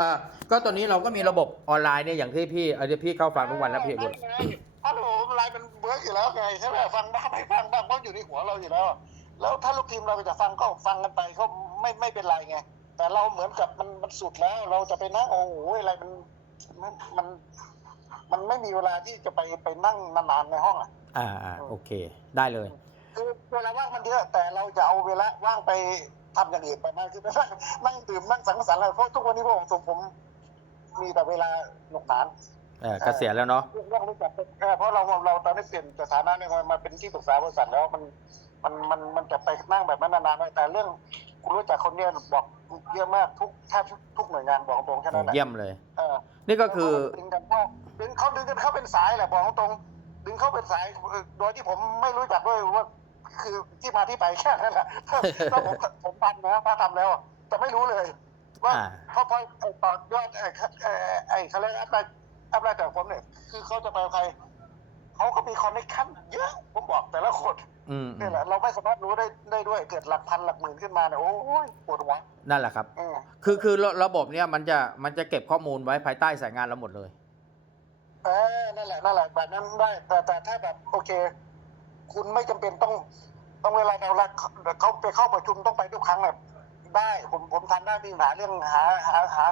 อ่าก็ตอนนี้เราก็มีระบบออนไลน์เนี่ยอย่างที่พี่เออที่พี่เข้าฟังทุกวันนะพี่บุญฮัลโหลไลน์มันเวิร์กอยู่แล้วไงใช่ไหมฟังบ้างไม่ฟังบ้างเพราะอยู่ในหัวเราอยู่แล้วแล้วถ้าลูกทีมเราจะฟังก็ฟังกันไปก็ไม่ไม่เป็นไรไง แต่เราเหมือนกับมันมันสุดแล้ว เราจะไปนั่งโอ้โหอะไรมันมันมันไม่มีเวลาที่จะไปไปนั่งนานๆในห้องอะอ่าอ่าโอเค ได้เลย คือเวลาว่างมันเยอะแต่เราจะเอาเวลาว่างไป ทำอย่างอื่นไปมากคือไปนั่งนั่งดื่มนั่งสังสรรค์อะไรเพราะทุกวันนี้พวกผมผม มีแต่เวลาหนุกหนานเออเกษียณแล้วเนาะเรื่องรู้จักเออเพราะเราเราตอนนี้เปลี่ยนสถานะเนี่ยมาเป็นที่ปรึกษาบริษัทแล้วมันมันมันมันจะไปนั่งแบบนั้นนานๆไม่แต่เรื่องคุณรู้จักคนเนี้ยบอกเยอะมากทุกแทบทุกหน่วยงานบอกตรงแค่นั้นแหละเยี่ยมเลย เออ นี่ก็คือดึงกันเข้าดึงเขาดึงกันเข้าเป็นสายแหละบอกตรงๆดึงเข้าเป็นสายเออโดยที่ผมไม่รู้จักด้วยว่า คือที่มาที่ไปแค่นั้นแหละถ้าผมผมทำนะถ้าทำแล้วจะไม่รู้เลย ว่าอ่าเพราะเพราะไอ้ตอนยอดไอ้ไอ้ไอ้เขาเรียกอัพไลน์อัพไลน์จากผมเนี่ย คือเขาจะไปกับใครเขาก็มีคอนเนคชั่นเยอะผมบอกแต่ละคนอืมอืนี่มแหละเราไม่สามารถรู้ได้ได้ด้วยเกิดหลักพันหลักหมื่นขึ้นมาเนี่ยโอ้ยปวดหัวนั่นแหละครับอืมคือคือระระบบเนี่ยมันจะมันจะเก็บข้อมูลไว้ภายใต้สายงานเราหมดเลยเออนั่นแหละนั่นแหละแบบนั้นได้แต่แต่ถ้าแบบโอเค คุณไม่จำเป็นต้องต้องเวลาเราละเขาไปเข้าประชุมต้องไปทุกครั้งแบบได้ผมผมทำได้ไม่มีปัญหาเรื่องหาหาหา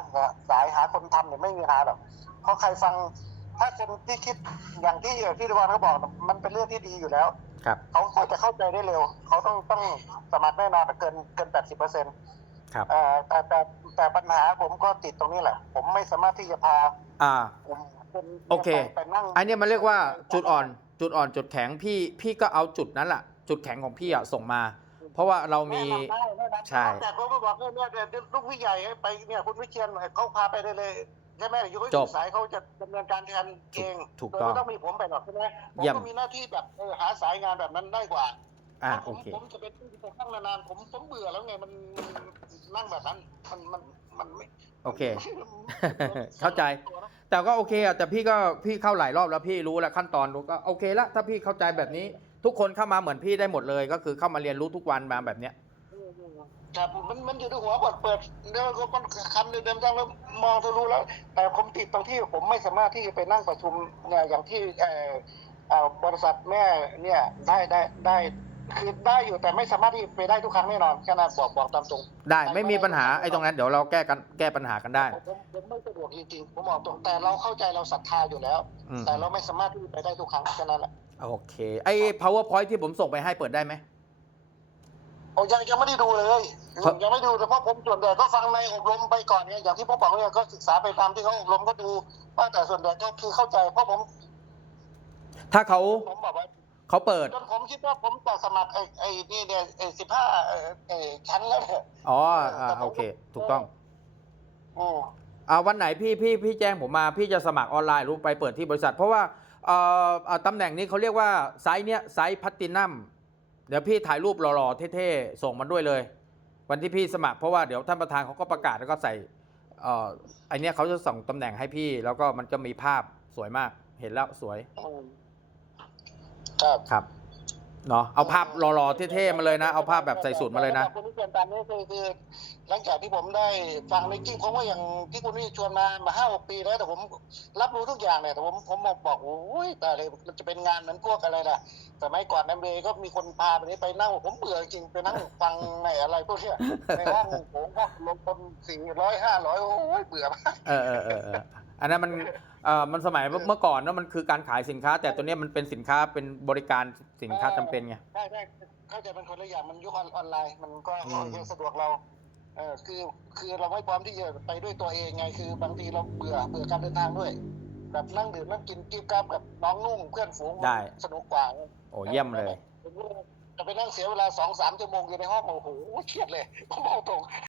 สายหาคนทำเนี่ยไม่มีปัญหาหรอกเพราะใครฟัง ถ้าคนที่คิดอย่างที่ที่ดวันเขาบอกมันเป็นเรื่องที่ดีอยู่แล้วครับเขาเขาจะเข้าใจได้เร็ว เขาต้องต้องสมัครแน่นอนเกินเกินแปดสิบเปอร์เซ็นต์ครับแต่แต่แต่ปัญหาผมก็ติดตรงนี้แหละ ผมไม่สามารถที่จะพาอ่ากลุ่มคนโอเคไปไปนั่งอันเนี้ยมันเรียกว่าจุดอ่อน จุดอ่อนจุดแข็งพี่พี่ก็เอาจุดนั้นแหละจุดแข็งของพี่อะส่งมา เพราะว่าเรามีแนะนำได้แนะนำใช่ แต่ผมก็บอกว่าเนี่ยเดี๋ยวลูกพี่ใหญ่ไปเนี่ยคุณวิเชียนเขาพาไปได้เลยใช่ไหมอยู่ก็อจยู่บสายเขาจะดำเนินการแทนเองถูกโดยต้อง ไม่ต้องมีผมไปหรอกใช่ไหมผมเยี่ยม ก็มีหน้าที่แบบเออหาสายงานแบบนั้นได้กว่าอ่าเพโอราะผมเค ผมจะเป็นผู้ที่นั่งนานๆผมผมเบื่อแล้วไงมันมันนั่งแบบนั้น มันมันมันไม่โอเค เข้าใจ แต่ก็โอเคอะแต่พี่ก็พี่เข้าหลายรอบแล้วพี่รู้แล้วขั้นตอนรู้ก็โอเคละถ้าพี่เข้าใจแบบนี้ ทุกคนเข้ามาเหมือนพี่ได้หมดเลย ก็คือเข้ามาเรียนรู้ทุกวันมาแบบเนี้ยครับมันมันอยู่ในหัวเปิดเปิดเดี๋ยวก็มันคำเดิมๆจังแล้วมองทะลุแล้ว แต่ผมติดตรงที่ผมไม่สามารถที่จะไปนั่งประชุมเนี่ยอย่างที่เอ่อเอ่อบริษัทแม่เนี่ยได้ได้ได้ คือได้อยู่แต่ไม่สามารถที่ไปได้ทุกครั้งแน่นอนแค่นั้นบอกบอกตามตรง ได้ไม่มีปัญหาไอ้ตรงนั้นเดี๋ยวเราแก้กันแก้ปัญหากันได้ ผมผมไม่สะดวกจริงๆผมบอกตรงแต่เราเข้าใจเราศรัทธาอยู่แล้ว อืม แต่เราไม่สามารถที่ไปได้ทุกครั้งแค่นั้นแหละโอเค ไอ้ powerpoint ที่ผมส่งไปให้เปิดได้ไหม โอ้ยังยังไม่ได้ดูเลยครับ ยังไม่ดูแต่เพราะผมส่วนใหญ่ก็ฟังในอบรมไปก่อนเนี่ยอย่างที่ผมบอกเนี่ยก็ศึกษาไปตามที่เขาอบรมก็ดูว่าแต่ส่วนใหญ่ก็คือเข้าใจเพราะผมถ้าเขาผมบอกว่า เขาเปิด จนผมคิดว่าผมจะสมัครไอ้ไอ้นี่เนี่ยไอ้สิบห้าไอ้ชั้นแล้วเนี่ยอ๋ออ่าโอเค ถูกต้องอืม อ่าวันไหนพี่พี่พี่แจ้งผมมาพี่จะสมัครออนไลน์หรู้ไปเปิดที่บริษัท เพราะว่าเอ่อเอ่อตำแหน่งนี้เขาเรียกว่าไซส์เนี้ยไซส์พัตตินัมเดี๋ยวพี่ถ่ายรูปหล่อๆเท่ๆส่งมาด้วยเลย วันที่พี่สมัครเพราะว่าเดี๋ยวท่านประธานเขาก็ประกาศแล้วก็ใส่เอ่อไอเนี้ยเขาจะส่งตำแหน่งให้พี่ แล้วก็มันจะมีภาพสวยมากเห็นแล้วสวย อืม ครับครับเนาะเอาภาพหล่อๆเท่ๆมาเลยนะ เอาภาพแบบใส่สูตรมาเลยนะคุณวิเชียนตามนี้คือคือหลังจากที่ผมได้ฟังในจริงผมว่าอย่างที่คุณวิชวนมามาห้าหกปีแล้วแต่ผมรับรู้ทุกอย่างเนี่ยแต่ผมผมบอกบอกโอ้ยแต่เลยมันจะเป็นงานเหมือนพวกอะไรล่ะสมัยก่อนนันเบก็มีคนพาไปนี้ไปนั่งผมเบื่อจริงไปนั่งฟังในอะไรพวกเนี้ยในห้องโถงห้องลงคนสี่ร้อยห้าร้อยโอ้ยเบื่อมากเออเออเออเอออันนั้นมัน เอ่อมันสมัยเมื่อก่อนนะมันคือการขายสินค้า แต่ตัวเนี้ยมันเป็นสินค้าเป็นบริการสินค้าจำเป็นไง ใช่ใช่เข้าใจเป็นคนละอย่างมันยุคออนออนไลน์ มันก็อืม ยังสะดวกเราเออคือคือเราไม่พร้อมที่จะไปด้วยตัวเองไงคือบางทีเราเบื่อเบื่อการเดินทางด้วยแบบนั่งดื่มนั่งกินกิ๊บกับกับน้องนุ่งเพื่อนฝูงได้ สนุกกว่าโอ้เยี่ยมเลย จะไปนั่งเสียเวลาสองสามชั่วโมงอยู่ในห้องโอ้โหเครียดเลยผมบอกตรง